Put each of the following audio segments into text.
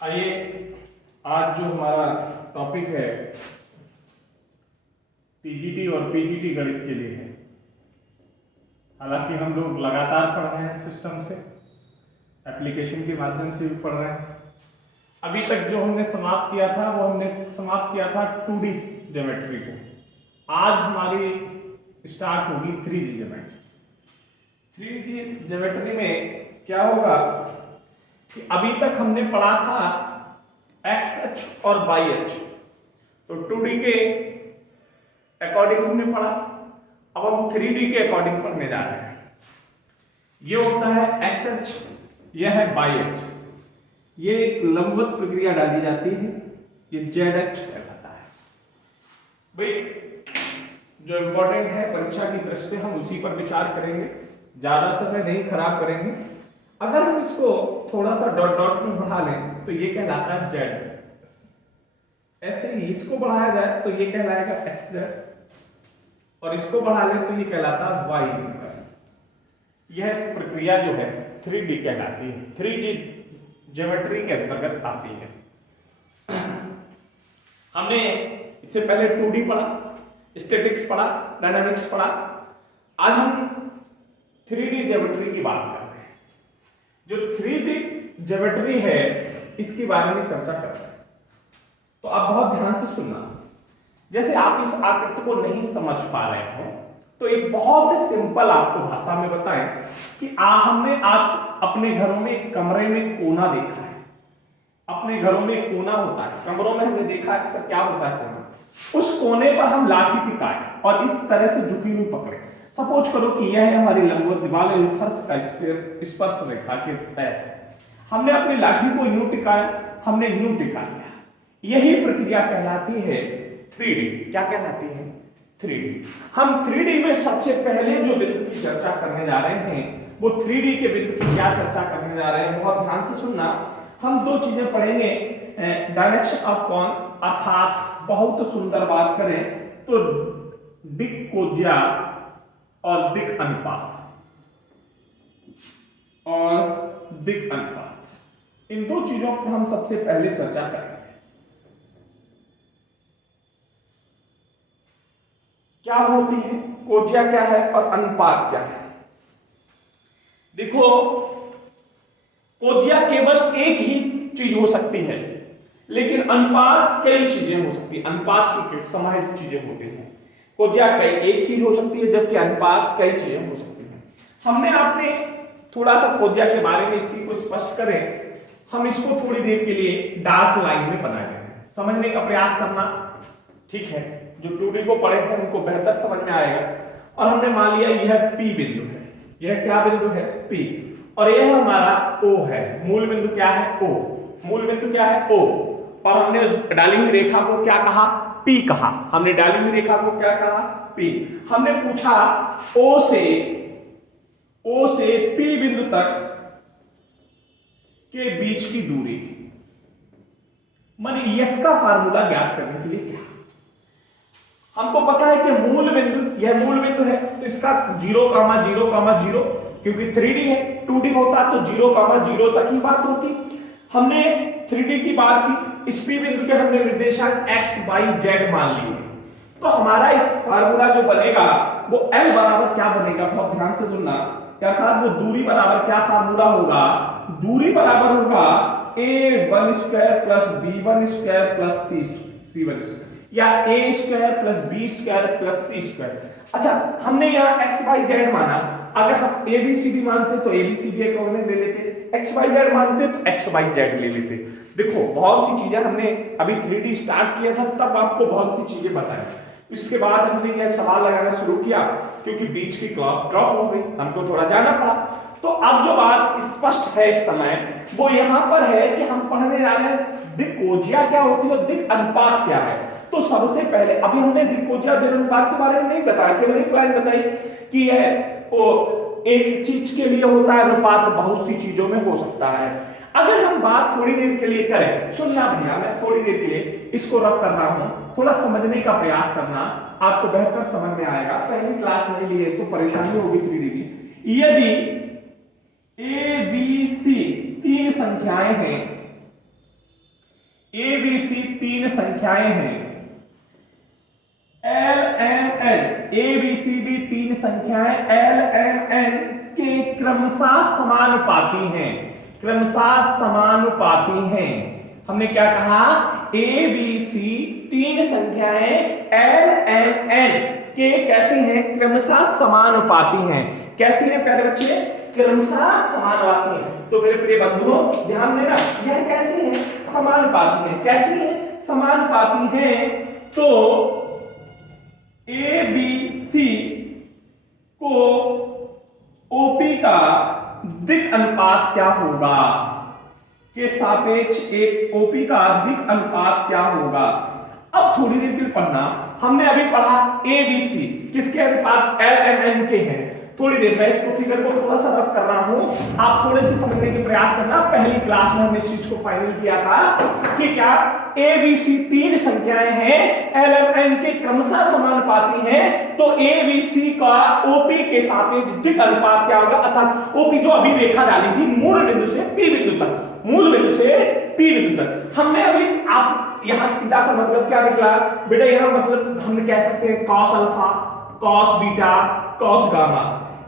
आइए, आज जो हमारा टॉपिक है टीजीटी और पीजीटी गणित के लिए है। हालांकि हम लोग लगातार पढ़ रहे हैं, सिस्टम से एप्लीकेशन के माध्यम से भी पढ़ रहे हैं। अभी तक जो हमने समाप्त किया था वो हमने समाप्त किया था 2D ज्योमेट्री को। आज हमारी स्टार्ट होगी 3D ज्योमेट्री। 3D ज्योमेट्री में क्या होगा कि अभी तक हमने पढ़ा था एक्स अक्ष और वाई अक्ष, तो 2D के अकॉर्डिंग हमने पढ़ा। अब हम 3D के अकॉर्डिंग पढ़ने जा रहे हैं। ये होता है एक्स अक्ष, यह है वाई अक्ष। ये एक लंबवत प्रक्रिया डाली जाती है, ये जेड अक्ष कहलाता है। भाई जो इंपॉर्टेंट है परीक्षा की दृष्टि से हम उसी पर विचार करेंगे, ज्यादा समय नहीं खराब करेंगे। अगर हम इसको थोड़ा सा डॉट डॉट में बढ़ा लें तो ये कहलाता है जेड। ऐसे ही इसको बढ़ाया जाए तो ये कहलाएगा एक्स जेड, और इसको बढ़ा लें तो ये कहलाता है वाई इनवर्स। यह प्रक्रिया जो है 3D कहलाती है, 3D ज्योमेट्री के अंतर्गत आती है। हमने इससे पहले 2D पढ़ा, स्टैटिक्स पढ़ा, डायनामिक्स पढ़ा। आज हम 3D ज्योमेट्री की बात कर रहे हैं। जो 3D ज्योमेट्री है इसके बारे में चर्चा कर रहे हैं, तो आप बहुत ध्यान से सुनना। जैसे आप इस आकृति को नहीं समझ पा रहे हो तो एक बहुत सिंपल आपको भाषा में बताएं कि हमने आप अपने घरों में कमरे में कोना देखा है। अपने घरों में कोना होता है, कमरों में हमने देखा है अक्सर क्या होता है कोना। उस कोने पर हम लाठी टिकाए और इस तरह से झुकी हुई पकड़े। सपोज करो कि यह है हमारी लंबवत दीवार फर्श का स्पर्श रेखा के तहत हमने अपनी लाठी को यूं टिकाया, हमने यूं टिका लिया। यही प्रक्रिया कहलाती है 3D। क्या कहलाती है? 3D। हम 3D में सबसे पहले जो बिंदु की चर्चा करने जा रहे हैं वो 3D के बिंदु की क्या चर्चा करने जा रहे हैं, बहुत ध्यान से सुनना। हम दो चीजें पढ़ेंगे, डायरेक्शन ऑफ कोण, अर्थात बहुत सुंदर बात करें तो दिक् कोज्या और दिक् अनुपात, और दिक् अनुपात, इन दो चीजों पर हम सबसे पहले चर्चा करेंगे। क्या होती है कोज्या, क्या है और अनुपात क्या है? देखो, कोज्या केवल एक ही चीज हो सकती है, लेकिन अनुपात कई चीजें हो सकती है। अनुपात की समाहित चीजें होती हैं। कोज्या कई एक चीज हो सकती है, जबकि अनुपात कई चीजें हो सकती हैं। हमने आपने थोड़ा सा कोज्या के बारे में इसी को स्पष्ट करें, हम इसको थोड़ी देर के लिए डार्क लाइन में बनाए हैं, समझने का प्रयास करना, ठीक है? जो 2D को पढ़े हैं उनको बेहतर समझ में आएगा। और हमने मान लिया यह P बिंदु है, यह क्या बिंदु है? P, और यह हमारा O है। मूल बिंदु क्या है? O। मूल बिंदु क्या है? O। और हमने डाली हुई रेखा को क्या कहा? P कहा। हमने डाली हुई रेखा को क्या कहा? P। हमने पूछा O से P बिंदु तक के बीच की दूरी, माने यस का फार्मूला ज्ञात करने के लिए क्या? हमको पता है कि मूल बिंदु, यह मूल बिंदु है तो इसका 0,0,0, क्योंकि 3D है। 2D होता तो 0,0 तक ही बात होती। हमने 3D की बात की, इस P बिंदु के हमने निर्देशांक x, y, z मान लिए, तो हमारा इस फार्मूला जो बनेगा वो L बराबर क्या बनेगा, बहुत ध्यान से सुनना। अर्थात वो दूरी बराबर क्या फार्मूला होगा? दूरी बराबर होगा a1 square plus b1 square plus c1 square, या a square plus b square plus c square. अच्छा, हमने यहाँ x, y, z माना। अगर हम a b c d मानते तो a b c d ले लेते, x y z मानते तो x y z ले लेते। देखो, बहुत सी चीजें हमने अभी 3D स्टार्ट किया था तब आपको बहुत सी चीजें बताई। इसके बाद हमने यह सवाल लगाना शुरू किया क्योंकि बीच की क्लास ड्रॉप हो गई, हमको थोड़ा जाना पड़ा। तो अब जो बात स्पष्ट है इस समय वो यहाँ पर है कि हम पढ़ने जा रहे हैं दिक् कोज्या क्या होती है और दिक् अनुपात क्या है। तो सबसे पहले अभी हमने दिक् कोज्या और दिक् अनुपात के बारे में नहीं बताया, केवल एक लाइन बताई कि यह एक चीज के लिए होता है, अनुपात बहुत सी चीजों में हो सकता है। अगर हम बात थोड़ी देर के लिए करें, सुनना भैया, मैं थोड़ी देर के लिए इसको रब कर रहा हूं, थोड़ा समझने का प्रयास करना, आपको बेहतर समझ में आएगा। पहली क्लास नहीं लिए तो परेशानी होगी 3D की। यदि A B C तीन संख्याएं हैं सी तीन संख्याएं हैं, L M N, A B C D तीन संख्याएं एल एम एन के क्रमशः समानुपाती हैं, क्रमशः समानुपाती हैं। हमने क्या कहा, ए बी सी तीन संख्याएं एल एम एन के कैसे हैं, क्रमशः समानुपाती हैं। कैसी है प्यारे बच्चे, क्रमशः समानुपाती हैं। तो मेरे प्रिय बंधुओं ध्यान देना, यह कैसी है, समानुपाती है। कैसी है, समानुपाती है। तो ए बी सी को ओपी का दिक् अनुपात क्या होगा, के सापेक्ष एक ओपी का दिक् अनुपात क्या होगा। अब थोड़ी देर के लिए पढ़ना, हमने अभी पढ़ा ए बी सी किसके अनुपात, एल एम एन के हैं। थोड़ी देर मैं इसको फिगर को थोड़ा सा रफ कर रहा हूं, आप थोड़े से समझने की प्रयास करना। पहली क्लास में हमने इस चीज को फाइनल किया था कि क्या ए बी सी तीन संख्याएं हैं, एल एम एन के क्रमशः समानुपाती हैं, तो ए बी सी का ओपी के सापेक्ष दिक् अनुपात क्या होगा, अर्थात ओपी जो अभी रेखा डाली थी मूल बिंदु से पी बिंदु तक, मूल बिंदु से पी बिंदु तक। हमने अभी आप यहां सीधा सा मतलब क्या निकला बेटा, यहां मतलब हम कह सकते हैं cos alpha, cos beta, cos gamma.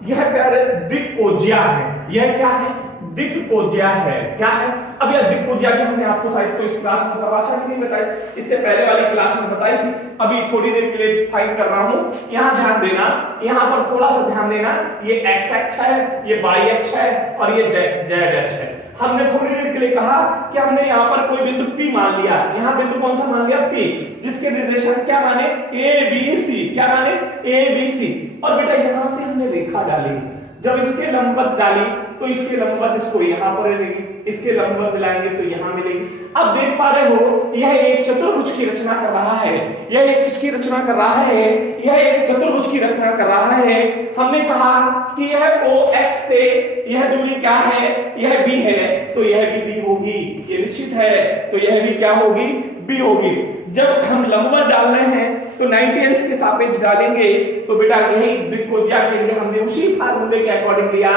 यह प्यारे दिक्कोज्या है। यह क्या है, दिक्कोज्या है। क्या है, अब यह दिक्कोज्या की हमने आपको शायद तो इस क्लास में परिभाषा भी नहीं बताई, इससे पहले वाली क्लास में बताई थी। अभी थोड़ी देर के लिए फाइन कर रहा हूं। यहां ध्यान देना, यहां पर थोड़ा सा ध्यान देना, ये एक्स अक्ष है, ये वाई अक्ष है और ये जेड अक्ष है। हमने थोड़ी देर के लिए कहा कि हमने यहाँ पर कोई बिंदु P मान लिया, यहाँ बिंदु कौन सा मान लिया, P, जिसके निर्देशांक क्या माने, A B C, क्या माने, A B C। और बेटा यहां से हमने रेखा डाली, जब इसके लंबवत डाली तो इसके लंबवत इसको यहां पर मिलेगी, इसके लंबवत मिलाएंगे तो यहां मिलेगी। अब देख पा रहे हो यह एक चतुर्भुज की रचना कर रहा है। यह एक किसकी रचना कर रहा है, यह एक चतुर्भुज की रचना कर रहा है। हमने कहा कि यह OX से यह दूरी क्या है, यह B है, तो यह भी B होगी, ये निश्चित है, तो यह भी क्या होगी, B होगी। जब हम लंबवत डाल रहे हैं तो 90 अंश के सापेक्ष डालेंगे, तो बेटा यही दिक्कोज्या के लिए हमने उसी फार्मूले के अकॉर्डिंग लिया,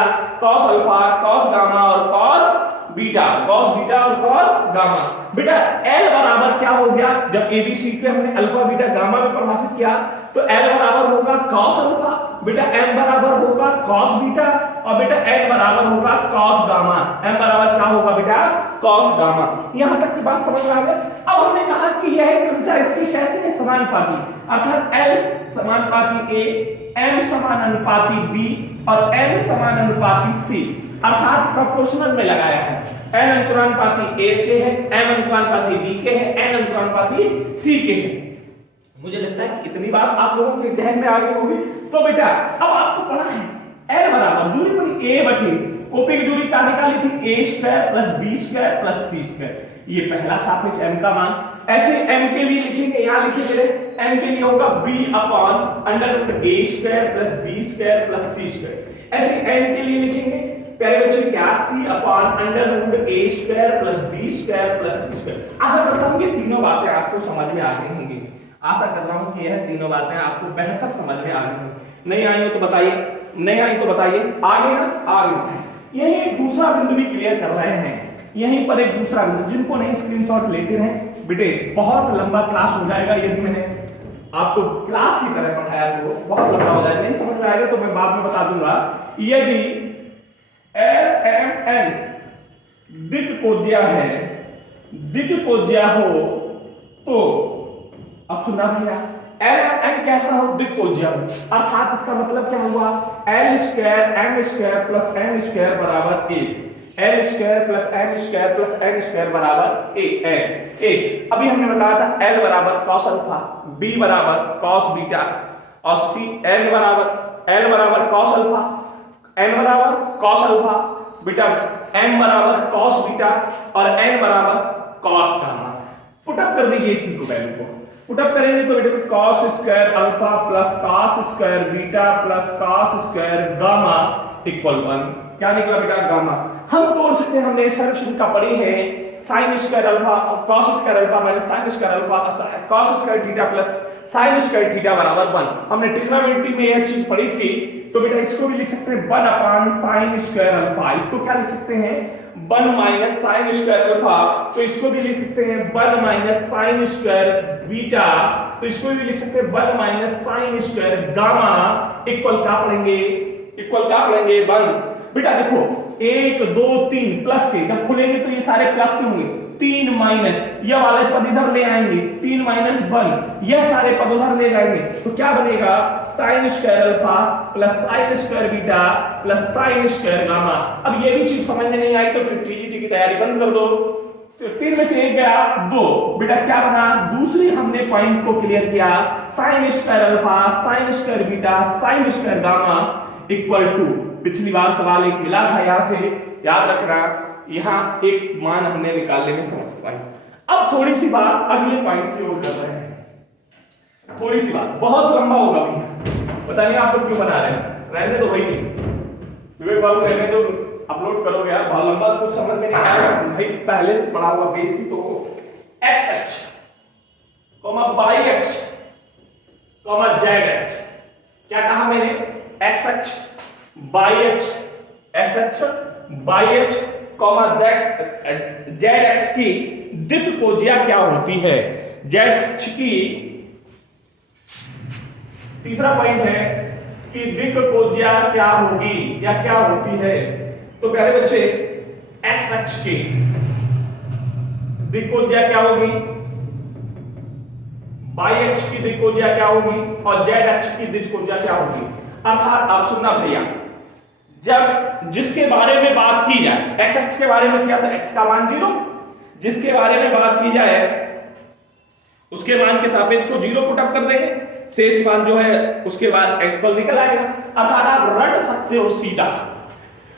cos अल्फा, cos गामा और cos बीटा, cos बीटा और cos गामा। बेटा L बराबर क्या हो गया, जब ABC पे हमने अल्फा बीटा गामा में परिभाषित किया तो L बराबर होगा cos अल्फा, बेटा M बराबर होगा cos बीटा और बेटा N बराबर होगा cos गामा। M बराबर क्या होगा बेटा, cos गामा। यहां तक की बात समझ में आ गई। अब हमने कहा कि यह क्रमशः इसकी कैसे है, समानुपाती, अर्थात L समानुपाती A, M समानुपाती B और N समानुपाती C, अर्थात प्रोपोर्शनल में लगाया है। N अनुपाती A के है, M अनुपाती B के है, N अनुपाती C के है। मुझे लगता है कि इतनी बात आप लोगों के जहन में आ गई होगी। तो बेटा अब आपको पढ़ा है L बराबर दूरी पड़ी A बटे ओपी की दूरी क्या निकाली थी, A square plus B square plus C square. ये पहला सापेक्ष M का मान। ऐसे M के लिए लिखेंगे, यहां लिखेंगे M के लिए होगा B upon under root A square plus B square plus C square. ऐसे N के लिए लिखेंगे प्यारे बच्चे क्या, C upon under root A square plus B square plus C square. आशा करता हूं कि तीनों बातें आपको समझ में आ गई होंगी। आशा कर रहा हूं कि यह तीनों बातें आपको बेहतर समझ में आ गई होंगी। नहीं आई हो तो बताइए, नहीं आई तो बताइए। आ गई ना, आ गई। यही एक दूसरा बिंदु भी क्लियर कर रहे हैं, यहीं पर एक दूसरा बिंदु। जिनको नहीं स्क्रीनशॉट लेते रहें बेटे, बहुत लंबा क्लास हो जाएगा यदि मैंने आपको क्लास की तरह पढ़ाया तो बहुत लंबा हो जाएगा। नहीं समझ में आएगा तो मैं बाद में बता दूंगा। यदि LMN दिक्कोज्या है, दिक्कोज्या हो तो अब सुनना भैया, LMN कैसा हो, दिक्कोज्या हो, अर्थात इसका मतलब क्या हुआ, L square M square plus M square बराबर 1, L square plus M square plus N square बराबर 1। अभी हमने बताया था L बराबर cos अल्फा, B बराबर cos बीटा और L बराबर cos अल्फा, N बराबर cos अल्फा, बेटा M बराबर cos बीटा और N बराबर cos गामा। पुटअप कर दीजिए इसी को, वैल्यू को पुटअप करेंगे तो बेटा cos square alpha plus cos square beta plus cos square gamma equal 1। क्या निकला बेटा, गामा। हम तोड़ सकते हैं, हमने सर्वश्रेणी का पढ़ी है, sin square alpha cos square alpha minus sin square alpha cos square theta plus sin square theta बराबर 1। हमने ट्रिग्नोमेट्री में यह चीज पढ़ी थी तो बेटा इसको भी लिख सकते हैं 1 अपान साइन स्क्वायर अल्फा। इसको क्या लिख सकते हैं 1 माइनस साइन स्क्वायर अल्फा। तो इसको भी लिख सकते हैं 1 माइनस साइन स्क्वायर बीटा। तो इसको भी लिख सकते हैं 1 minus sign square gamma equal क्या पढ़ेंगे 1। बेटा देखो 1 2 3 प्लस के जब खुलेंगे तो ये सारे प्लस के होंगे। 3 माइनस यह वाले पद इधर ले आएंगे 3 माइनस 1 यह सारे पद उधर ले जाएंगे तो क्या बनेगा sign square alpha plus sign square beta plus sign square gamma. अब ये भी चीज समझ में नहीं आई तो फिर टीजीटी की तैयारी बंद कर दो। तो 3 में से 1 गया 2। बेटा क्या बना दूसरी हमने पॉइंट को क्लियर किया sine square alpha sine square beta sine square gamma equal to. पिछली बार सवाल एक मिला था यहां से याद रखना यहां एक मान हमने निकालने में समझ पाई। अब थोड़ी सी बात अगले पॉइंट की ओर कर रहे हैं। थोड़ी सी बात बहुत लंबा होगा भैया पता नहीं आप लोग क्यों बना रहे हैं रहने दो भाई विवेक बाबू रहने दो अपलोड करोगे यार बहुत लंबा कुछ समझ में नहीं आएगा भाई पहले से पढ़ा हुआ बेस की। तो एक्स अक्ष वाई अक्ष जेड अक्ष क्या कहा मैंने एक्स अक्ष वाई अक्ष एक्स अक्ष वाई अक्ष जेड अक्ष की दिक् कोज्या क्या होती है। जेड अक्ष की तीसरा पॉइंट है कि दिक् कोज्या क्या होगी या क्या होती है। तो प्यारे बच्चे एक्स अक्ष की दिक् कोज्या क्या होगी वाई अक्ष की दिक् कोज्या क्या होगी और जेड अक्ष की दिक् कोज्या क्या होगी। अर्थात आप सुनना भैया जब जिसके बारे में बात की जाए एक्स अक्ष के बारे में किया तो एक्स का मान 0 जिसके बारे में बात की जाए उसके मान के सापेक्ष को 0 पुट अप कर देंगे शेष मान जो है उसके बाद इक्वल निकल आएगा। अर्थात आप रट सकते हो सीधा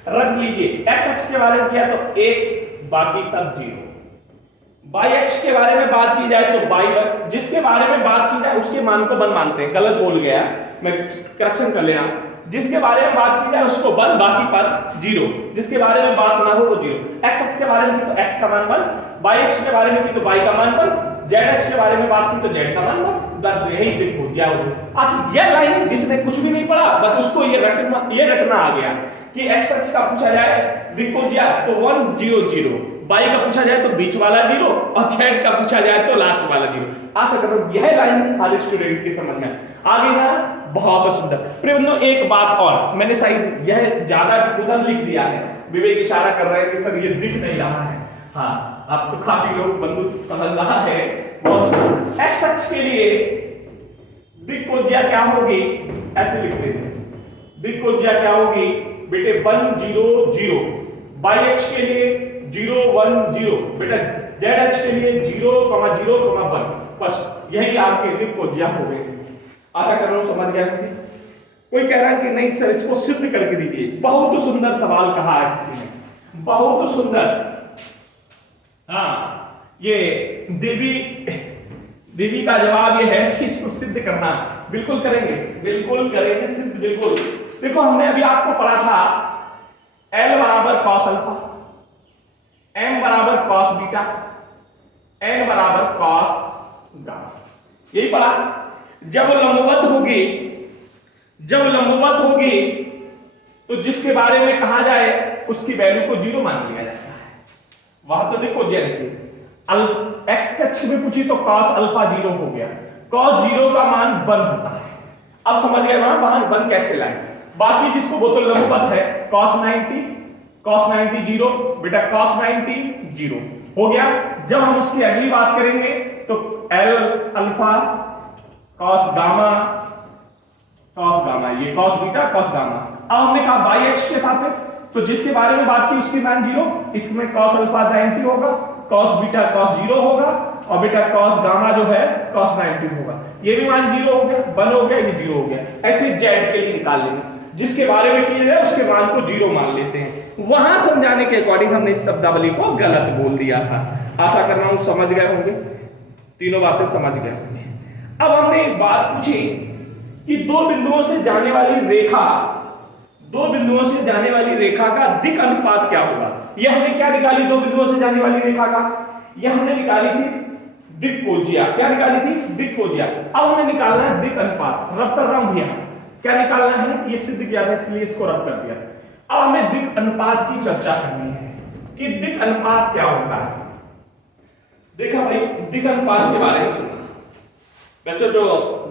रट लीजिए एक्स अक्ष के बारे में किया तो x बाकी सब 0 वाई अक्ष के बारे में बात की जाए तो वाई जिसके बारे में बात की जाए उसके मान को 1 मानते हैं गलत बोल गया मैं करेक्शन कर लेना जिसके बारे में बात की जाए उसको 1 बाकी पद 0 जिसके बारे में बात ना हो वो 0। एक्स अक्ष के बारे में की तो x का मान 1 वाई अक्ष के बारे में की तो y का मान 1 जेड अक्ष के बारे में बात की तो z का मान 1 यही देखो जाओगे। अच्छा ये लाइन जिसने कुछ भी नहीं पढ़ा बस उसको ये रटना आ गया कि एक्स अक्ष का पूछा जाए दिक् कोज्या तो 1 0 0 वाई का पूछा जाए तो बीच वाला 0 और जेड का पूछा जाए तो लास्ट वाला 0। आशा करो यह लाइन हर स्टूडेंट की समझ में आ गई ना बहुत सुंदर। प्रिय बंधुओं एक बात और मैंने शायद यह ज्यादा उधर लिख दिया है विवेक इशारा कर रहे हैं कि सर ये दिख नहीं रहा है। हाँ अब तो काफी लोग बंधु समझ रहा है बहुत। एक्स अक्ष के लिए दिक् कोज्या क्या होगी ऐसे लिख देते हैं दिक् कोज्या क्या होगी बेटे 1 0 0 वाई अक्ष के लिए 0 1 0 बेटा जेड अक्ष के लिए 0 0 1 बस यही आपके दिक् कोज्या हो गए। आशा कर रहा हूं समझ गया कोई कह रहा है कि नहीं सर इसको सिद्ध करके दीजिए। बहुत सुंदर सवाल कहा है किसी ने बहुत सुंदर। हाँ ये देवी का जवाब ये है कि इसको सिद्ध करना बिल्कुल करेंगे सिद्ध बिल्कुल। देखो हमने अभी आपको पढ़ा था L बराबर कॉस अल्फा M बराबर कॉस बीटा N बराबर कॉस गामा यही पढ़ा। जब लंबवत होगी तो जिसके बारे में कहा जाए उसकी वैल्यू को 0 मान लिया जाता है। वहां तो देखो एक्स अक्ष में पूछी तो cos अल्फा 0 हो गया cos 0 का मान 1 होता है। अब समझ गए वहां 1 कैसे लाए। बाकी जिसको वो तो लंबवत है cos 90 0 बेटा cos 90 0 हो गया। जब हम उसकी अगली बात करेंगे तो L अल्फा cos गामा ये cos बीटा cos गामा। अब हमने कहा बाई अक्ष के सापेक्ष तो जिसके बारे में बात की उसकी मान 0 इसमें cos अल्फा 90 होगा cos बीटा cos 0 होगा और बेटा cos गामा जो है cos 90 होगा। ये भी मान 0 हो गया 1 हो गया ये 0 हो गया। ऐसे जेड के लिए निकाल लेंगे जिसके बारे में किया जाए उसके मान को 0 मान लेते हैं। वहां समझाने के अकॉर्डिंग हमने इस शब्दावली को गलत बोल दिया था। आशा कर रहा हूं समझ गए होंगे तीनों बातें समझ गए होंगे। अब हमने एक बात पूछी कि दो बिंदुओं से जाने वाली रेखा का दिक् अनुपात क्या होगा। यह हमने क्या निकाली दो बिंदुओं से जाने वाली रेखा का यह हमने निकाली थी दिक् कोज्या। क्या निकाली थी दिक् कोज्या। अब हमें निकालना है दिक् अनुपात। रफ कर रहा हूं भैया क्या निकालना है, ये सिद्ध किया था इसलिए इसको रद्द कर दिया। अब हमें दिक् अनुपात की चर्चा करनी है कि दिक् अनुपात क्या होता है। देखा भाई, दिक् अनुपात के बारे में सुना, वैसे तो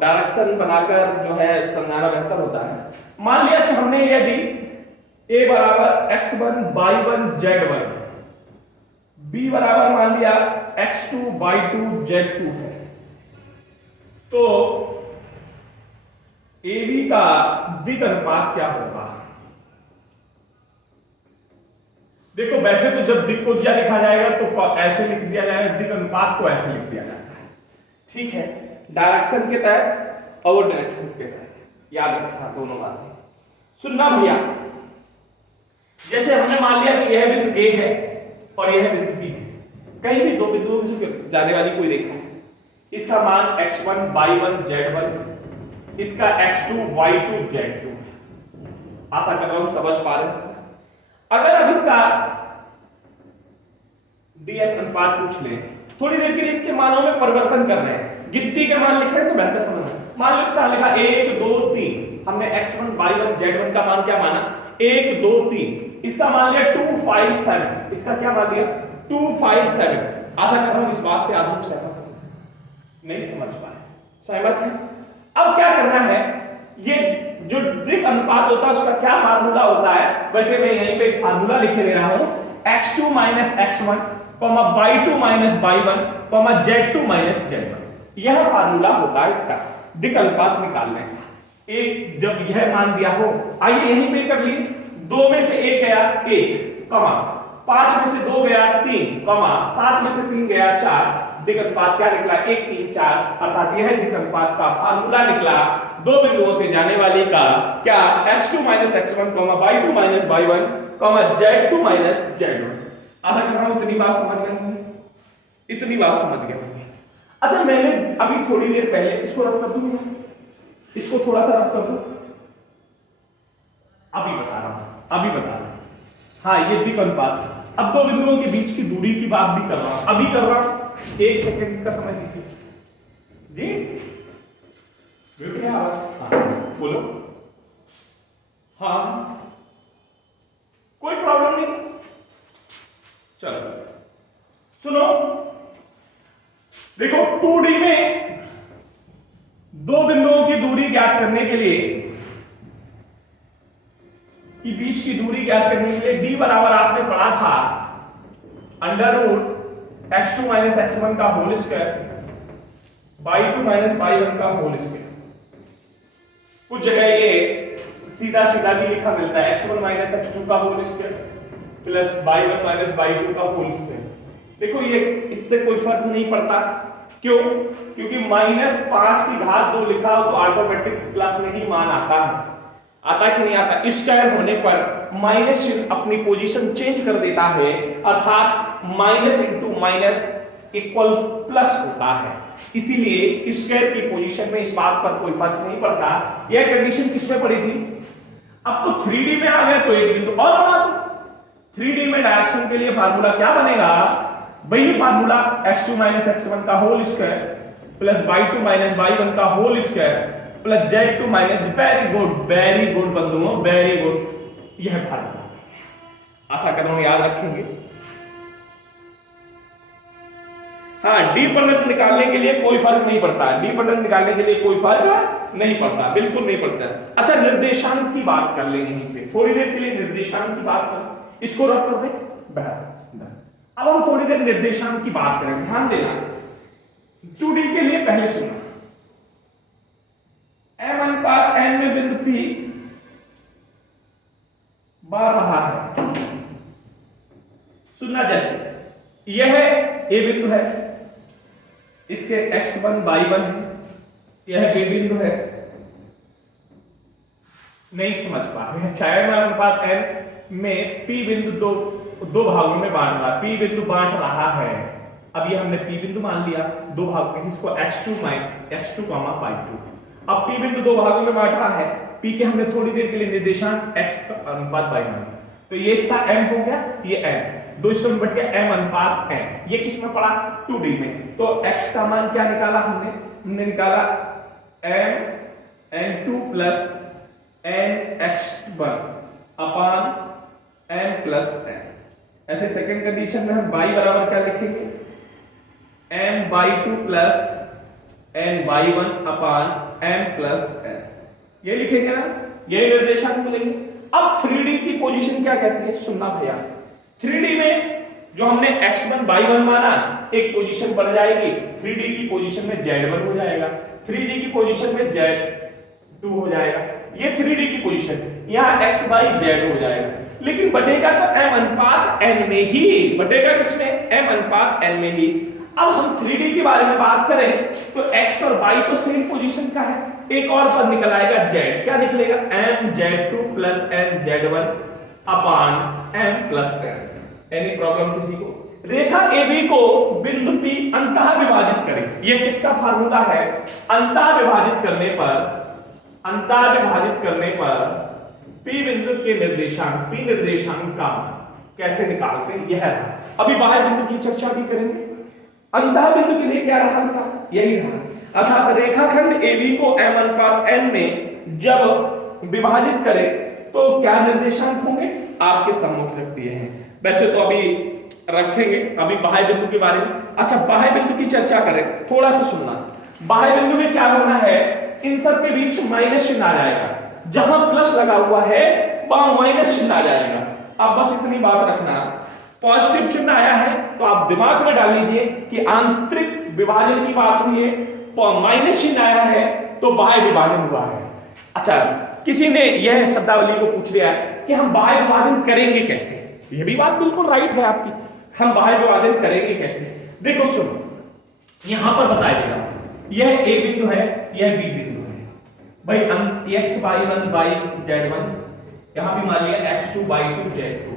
डायरेक्शन बनाकर जो है समझाना बेहतर होता है। मान लिया कि हमने यदि a बराबर x1 y1 z1, b बराबर मान लिया x2 y2 z2 है, तो AB का दिक् अनुपात क्या होगा। देखो वैसे तो जब दिक् को क्या लिखा जाएगा तो ऐसे लिख दिया जाएगा, दिक् अनुपात को ऐसे लिख दिया जाता है, ठीक है, डायरेक्शन के तहत और डायरेक्शन के तहत, याद रखना दोनों बातें। सुनना भैया, जैसे हमने मान लिया कि यह बिंदु A है और यह बिंदु B है, कहीं भी दो बिंदुओं की जाने वाली कोई रेखा, इसका मान x1 y1 z1 है, इसका x2 y2 z2 है। आशा कर रहा हूं समझ पा रहे हैं। अगर अब इसका ds अनुपात पूछ ले, थोड़ी देर के लिए इनके मानों में परिवर्तन कर रहे हैं, गिनती के मान लिख रहे हैं तो बेहतर समझ। मान लो इसका लिखा 1 2 3, हमने x1 y1 z1 का मान क्या माना 1 2 3, इसका मान लिया 2 5 7, इसका क्या मान लिया 2 5 7। आशा कर रहा हूं इस बात से आप लोग सहमत हो, नहीं समझ पाए, सहमत है। अब क्या करना है, ये जो दिक् अनुपात होता है उसका क्या फार्मूला होता है, वैसे मैं यहीं पे एक फार्मूला लिख दे रहा हूं, x2 x1 y2 y1 z2 z1, यह फार्मूला होता है इसका दिक् अनुपात निकालने का। एक जब यह मान दिया हो, आइए यहीं पे कर ली, 2 में से 1 गया 1, 5 में से 2 गया 3, 7 में से 3 गया 4, दिक् अनुपात क्या निकला 1 3 4, अर्थात यह दिक् अनुपात का फार्मूला निकला दो बिंदुओं से जाने वाली का क्या x2 x1 y2 y1 z2 z1। आशा कर रहा हूं इतनी बात समझ गए होंगे, इतनी बात समझ गए होंगे। अच्छा मैंने अभी थोड़ी देर पहले इसको रब कर दूं, इसको थोड़ा सा रब कर दूं, अभी बता रहा हूं। हाँ ये दिक् अनुपात, अब दो बिंदुओं के बीच की दूरी की बात भी कर रहा हूं, अभी कर रहा हूं, 1 सेकंड का समय दीजिए जी। क्या हाँ, बोलो। हाँ कोई प्रॉब्लम नहीं, चलो सुनो, देखो 2D में दो बिंदुओं की दूरी ज्ञात करने के लिए, कि बीच की दूरी ज्ञात करने के लिए d बराबर आपने पढ़ा था √x2 x1 का होल स्क्वायर y2 y1 का होल स्क्वायर। कुछ जगह ये सीधा सीधा भी लिखा मिलता है, x1 x2 का whole square plus y1 y2 का होल स्क्वायर। देखो ये इससे कोई फर्क नहीं पड़ता, क्यों? क्योंकि -5 लिखा हो तो ऑटोमेटिक प्लस में ही मान आता है, आता कि नहीं आता? स्क्वायर होने पर माइनस अपनी पोजीशन चेंज कर देता है, अर्थात minus into minus equal plus होता है, इसीलिए स्क्वायर की पोजीशन में इस बात पर कोई फर्क नहीं पड़ता। यह कंडीशन किसमें पड़ी थी? अब तो 3D में आ गया तो एक बिंदु और बढ़ा दो। 3D में डायरेक्शन के लिए फार्मूला क्या बनेगा? वही फार्मूला x2 x1 का whole square plus y2 y1 का whole square plus z2 very good बंधुओं, वेरी गुड, यह फार्मूला। आशा कर रहा हूं याद रखेंगे। हाँ, डी प्रोडक्ट निकालने के लिए कोई फर्क नहीं पड़ता, डी प्रोडक्ट निकालने के लिए कोई फर्क नहीं पड़ता, बिल्कुल नहीं पड़ता। अच्छा निर्देशांक की बात कर लेंगे यहीं पे, थोड़ी देर के लिए निर्देशांक की बात कर, इसको रख कर दे। अब हम थोड़ी देर निर्देशांक की बात करें, ध्यान देना। 2D के लिए पहले सुना, m अनुपात n में बिंदु P बार रहा है। सुनना, जैसे यह A बिंदु है, इसके x1 y1 है, यह B बिंदु है, नहीं समझ पा रहे हैं। चाहे मैं अनुपात n में P बिंदु दो भागों में बांट रहा, P बिंदु बांट रहा है। अब ये हमने P बिंदु मान लिया दो भाग में, इसको x2 y2। अब P बिंदु दो भागों में बांट रहा है, P के हमने थोड़ी देर के लिए निर्देशांक x का अनुपात y मान लिया, तो ये सा m हो गया, ये n 2 हिस्सों में बट गया m अनुपात n। ये किस में पड़ा? 2D में। तो x का मान क्या निकाला हमने निकाला m n2 plus N x one upon N plus N. ऐसे सेकेंड कंडीशन में हम y बराबर क्या लिखेंगे, M by two plus N by one upon M plus N, ये लिखेंगे ना, यही निर्देशांक मिलेंगे। अब 3D की पोजीशन क्या कहती है, सुनना भैया, 3D में जो हमने x1 y1 माना, एक पोजीशन बढ़ जाएगी, 3D की पोजीशन में z1 हो जाएगा, 3D की पोजीशन में z2 हो जाएगा, ये 3D की पोजीशन, यहाँ x y z हो जाएगा। लेकिन बटेगा तो m अनुपात n में ही, बटेगा किसमें, m अनुपात n में ही। अब हम 3D के बारे में बात करें तो x और y तो सेम पोजीशन का है, एक और पद निकल आएगा z, क्या निकलेगा, m z2 plus n z1 अपान m plus n। Any problem किसी को? रेखा AB को बिंदु P अंतः विभाजित करें, यह किसका फार्मूला है, अंतः विभाजित करने पर P बिंदु के निर्देशांक, P निर्देशांक का कैसे निकालते हैं, यह रहा। अभी बाह्य बिंदु की चर्चा भी करेंगे। अंतः बिंदु के लिए क्या रहा था, यही रहा, अर्थात रेखाखंड AB को m अनुपात n में जब विभाजित करें तो क्या निर्देशांक होंगे, आपके सम्मुख रख दिए हैं। वैसे तो अभी रखेंगे, अभी बाह्य बिंदु के बारे में। अच्छा, बाह्य बिंदु की चर्चा करें, थोड़ा सा सुनना। बाह्य बिंदु में क्या होना है, इन सब के बीच माइनस चिन्ह आ जाएगा, जहां प्लस लगा हुआ है वहां माइनस चिन्ह आ जाएगा। अब बस इतनी बात रखना, पॉजिटिव चिन्ह आया है तो आप दिमाग में डाल लीजिए कि आंतरिक विभाजन की बात हुई है, माइनस चिन्ह आया है तो बाह्य विभाजन हुआ है। अच्छा, किसी ने यह शब्दावली को पूछ लिया कि हम बाह्य विभाजन करेंगे कैसे, यह भी बात बिल्कुल राइट है आपकी, हम बाह्य विभाजन करेंगे कैसे। देखो सुनो, यहां पर बताइएगा, यह A बिंदु है, यह B बिंदु है भाई, x y1 y z1, यहां भी मान लिया x2 y2 z2,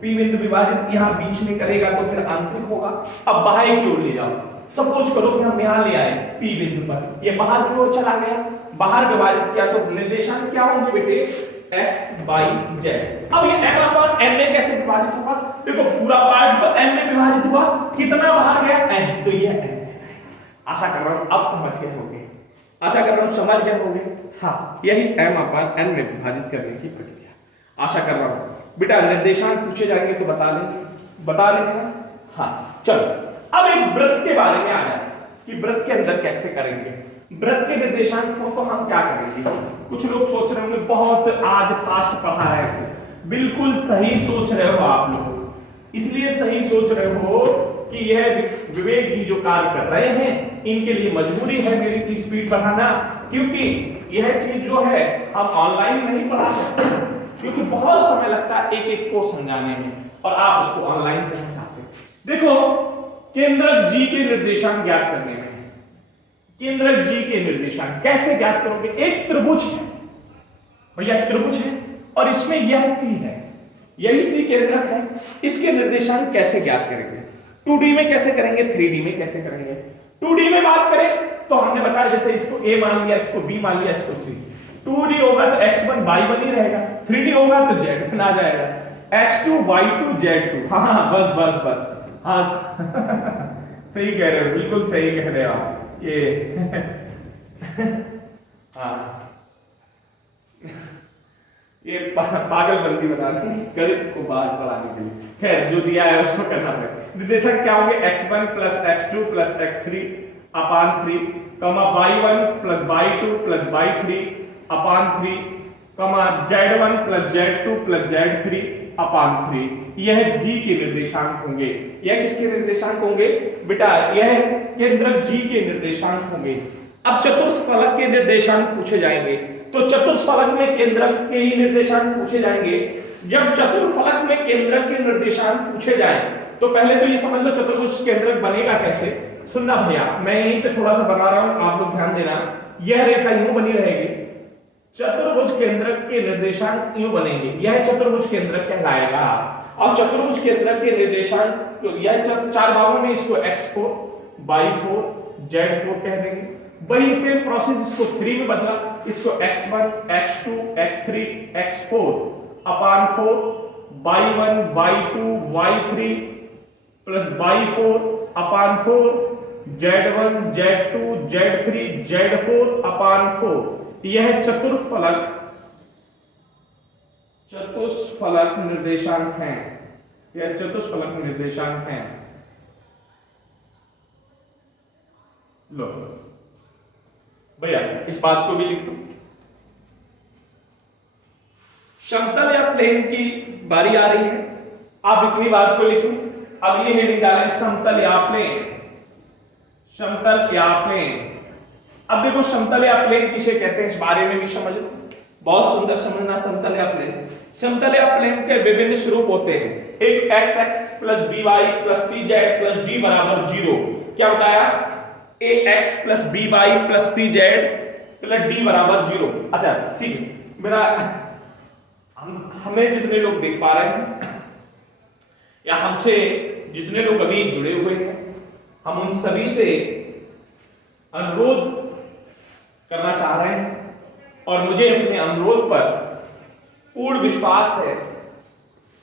P बिंदु विभाजित यहां बीच में करेगा तो फिर आंतरिक होगा। अब बाहर की ओर ले जाओ, सपोज करो कि हम यहां ले आए P बिंदु पर, ये बाहर की ओर चला गया, बाहर विभाजित किया तो निर्देशांक क्या होंगे बेटे, x y z। अब ये m अपॉन n में कैसे विभाजित होगा, देखो पूरा पार्ट तो n में विभाजित हुआ, कितना बाहर गया n, तो ये n। आशा कर रहा हूं अब समझ गए होंगे, आशा कर रहा हूं समझ गए होंगे। हाँ, यही m अपॉन n में विभाजित करने की प्रक्रिया, आशा कर रहा हूं। बेटा निर्देशांक पूछे जाएंगे तो बता लेंगे ना। हाँ चलो, अब एक वृत्त के बारे में आ जाए कि वृत्त के अंदर कैसे करेंगे। वृत्त के निर्देशांक को हम क्या करेंगे, कुछ लोग सोच रहे होंगे बहुत आज फास्ट पढ़ा है ऐसे, बिल्कुल सही सोच रहे हो आप लोग, इसलिए सही सोच रहे हो कि यह विवेक जी जो कार्य कर रहे हैं इनके लिए मजबूरी है मेरी की स्पीड बढ़ाना, क्योंकि यह चीज जो है हम ऑनलाइन नहीं पढ़ा सकते, क्योंकि बहुत समय लगता है एक एक को समझाने में, और आप उसको ऑनलाइन करना चाहते हैं। देखो, केंद्रक G के निर्देशांक ज्ञात करने में, केंद्रक G के निर्देशांक कैसे ज्ञात करोगे, एक त्रिभुज है भैया, त्रिभुज है और इसमें यह C है, यही C केंद्रक है, इसके निर्देशांक कैसे ज्ञात करेंगे, 2D में कैसे करेंगे, 3D में कैसे करेंगे। 2D में बात करें तो हमने बताया जैसे इसको A मान लिया, इसको B मान लिया, इसको C। 2D होगा तो x1 y1 ही रहेगा, 3D होगा तो z1 आ जाएगा, x2 y2 z2। हाँ बस हाँ सही कह रहे हो, बिल्कुल सही कह रहे हो आप ये हाँ ये पागलबंदी बनानी गणित को बाहर पढ़ाने के लिए, खैर जो दिया है उसको करना पड़ेगा। निर्देशांक क्या होंगे, x1 plus x2 plus x3 अपान 3, कमा y1 plus y2 plus y3 अपान 3, कमा z1 plus z2 plus z3 अपान 3। यह G के निर्देशांक होंगे। यह किसके निर्देशांक होंगे बेटा, यह केंद्रक G के निर्देशांक होंगे। अब चतुष्फलक के निर्देशांक पूछे जाएंगे, तो चतुष्फलक में केंद्रक के ही निर्देशांक पूछे जाएंगे। जब चतुर्फलक में केंद्रक के निर्देशांक पूछे जाएं तो पहले तो ये समझ लो चतुर्भुज केंद्रक बनेगा कैसे। सुनना भैया, मैं यहीं पे थोड़ा सा बना रहा हूं, आप लोग ध्यान देना। यह रेखा यूं बनी रहेगी, चतुर्भुज केंद्रक के निर्देशांक यूं बनेंगे, यह चतुर्भुज केंद्रक कहलाएगा। और चतुर्भुज केंद्रक के निर्देशांक यह चार भागों में इसको x4 y4 z4 कह देंगे। वही से प्रोसेस इसको 3 में बदला, इसको x1 x2 x3 x4 अपान 4 y1 y2 y3 plus y4 अपान 4 z1 z2 z3 z4 अपान 4। यह चतुर्फलक चतुष्फलक निर्देशांक हैं, यह चतुष्फलक निर्देशांक हैं। लो भैया इस बात को भी लिख लो। समतल या प्लेन की बारी आ रही है, आप इतनी बात को लिखें। अगली हेडिंग डालें समतल या प्लेन, समतल या प्लेन। अब देखो समतल या प्लेन किसे कहते हैं इस बारे में भी समझ लो, बहुत सुंदर समझना। समतल या प्लेन, समतल या प्लेन के विभिन्न स्वरूप होते हैं। एक X X plus B Y plus C Z plus D बराबर 0। क्या बताया? A X plus B Y plus C Z plus D बराबर 0। अच्छा ठीक है, मेरा हमें जितने लोग देख पा रहे हैं या हमसे जितने लोग अभी जुड़े हुए हैं, हम उन सभी से अनुरोध करना चाह रहे हैं और मुझे अपने अनुरोध पर पूर्ण विश्वास है,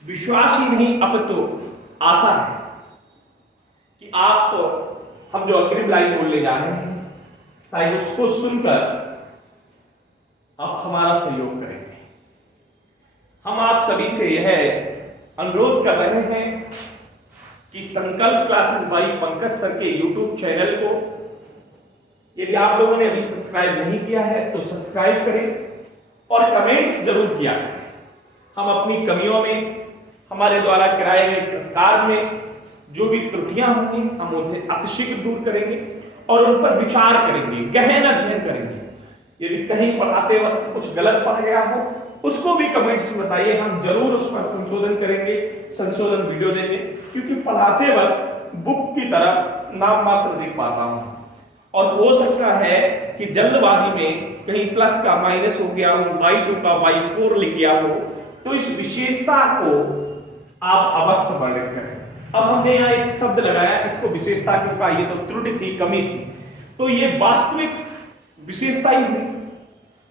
विश्वास ही नहीं अपितु आशा है कि आप हम जो अग्रिम लाइन बोलने जा रहे हैं शायद उसको सुनकर आप हमारा सहयोग करेंगे। हम आप सभी से यह अनुरोध कर रहे हैं कि संकल्प क्लासेस बाई पंकज सर के YouTube चैनल को यदि आप लोगों ने अभी सब्सक्राइब नहीं किया है तो सब्सक्राइब करें और कमेंट्स जरूर किया करें। हम अपनी कमियों में, हमारे द्वारा कराए गए कार्य में जो भी त्रुटियां होंगी हम उन्हें अतिशीघ्र दूर करेंगे और उन पर विचार करेंगे, गहन अध्ययन करेंगे। यदि कहीं पढ़ाते वक्त कुछ गलत पढ़ गया हो उसको भी कमेंट्स में बताइए, हम जरूर उस पर संशोधन करेंगे, संशोधन वीडियो देंगे। क्योंकि पढ़ाते वक्त बुक की तरफ नाम मात्र देख पाता हूं और हो सकता है कि जल्दबाजी में कहीं प्लस का माइनस हो गया हो, y2 का y4 लिख गया हो, तो इस विशेषता को आप अवश्य वर्णित करें। अब हमने यहाँ एक शब्द लगाया, इसको विशेषता क्यों कहा? ये तो त्रुटि थी, कमी थी, तो ये वास्तविक विशेषता ही है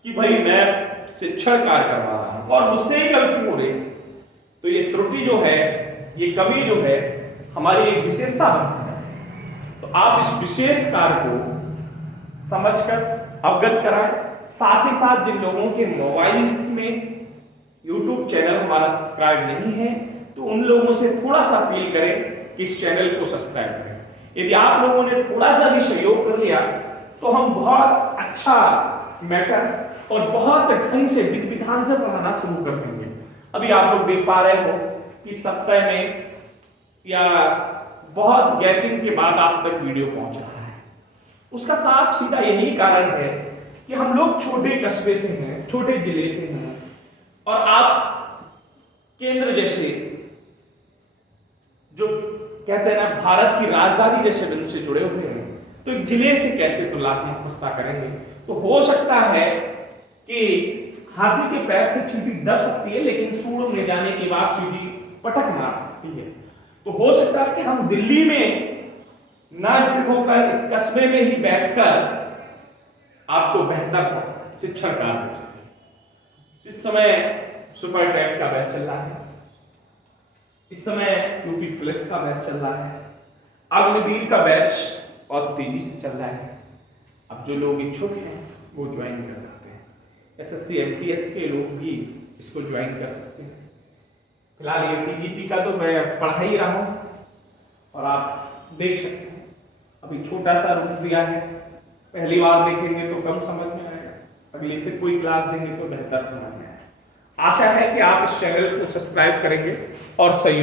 कि भाई मैं शिक्षण कार्य करवा रहा हूं और मुझसे ही गलती हो रही, तो ये त्रुटि जो है, ये कमी जो है, हमारी एक विशेषता बनती है। तो आप इस विशेष कार्य को समझकर अवगत कराएं। साथ ही साथ जिन लोगों के मोबाइल्स में YouTube चैनल हमारा सब्सक्राइब नहीं है तो उन लोगों से थोड़ा सा अपील करें कि इस चैनल को सब्सक्राइब करें। यदि आप लोगों ने थोड़ा सा भी सहयोग कर लिया तो हम बहुत अच्छा मैटर और बहुत ढंग से विधि विधान से पढ़ाना शुरू कर देंगे। अभी आप लोग देख पा रहे हो कि सप्ताह में या बहुत गैपिंग के बाद आप तक वीडियो पहुंच रहा है। उसका साफ सीधा यही कारण है कि हम लोग छोटे कस्बे से हैं, छोटे जिले से हैं और आप केंद्र जैसे जो कहते हैं ना भारत की राजधानी जैसे बिंदु से जुड़े हुए हैं, तो एक जिले से कैसे तुलनात्मक पुछता करेंगे। तो हो सकता है कि हाथी के पैर से चींटी दब सकती है लेकिन सूंड में जाने के बाद चींटी पटक मार सकती है। तो हो सकता है कि हम दिल्ली में ना स्थित होकर इस कस्बे में ही बैठकर आपको बेहतर शिक्षण कार्य दे सकें। इस समय सुपर टैग का बैच चल रहा है, इस समय यूपी पुलिस का बैच चल रहा है, अग्निवीर का बैच बहुत तेजी से चल रहा है। अब जो लोग इच्छुक हैं वो ज्वाइन कर सकते हैं। एसएससी एमटीएस के लोग भी इसको ज्वाइन कर सकते हैं। फिलहाल ये टीजीटी का तो मैं पढ़ा ही रहा हूँ और आप देख सकते हैं अभी छोटा सा रूप दिया है। पहली बार देखेंगे तो कम समझ में आएगा, अगली फिर कोई क्लास देंगे तो बेहतर समझ में आएगा। आशा है कि आप इस चैनल को सब्सक्राइब करेंगे और सहयोग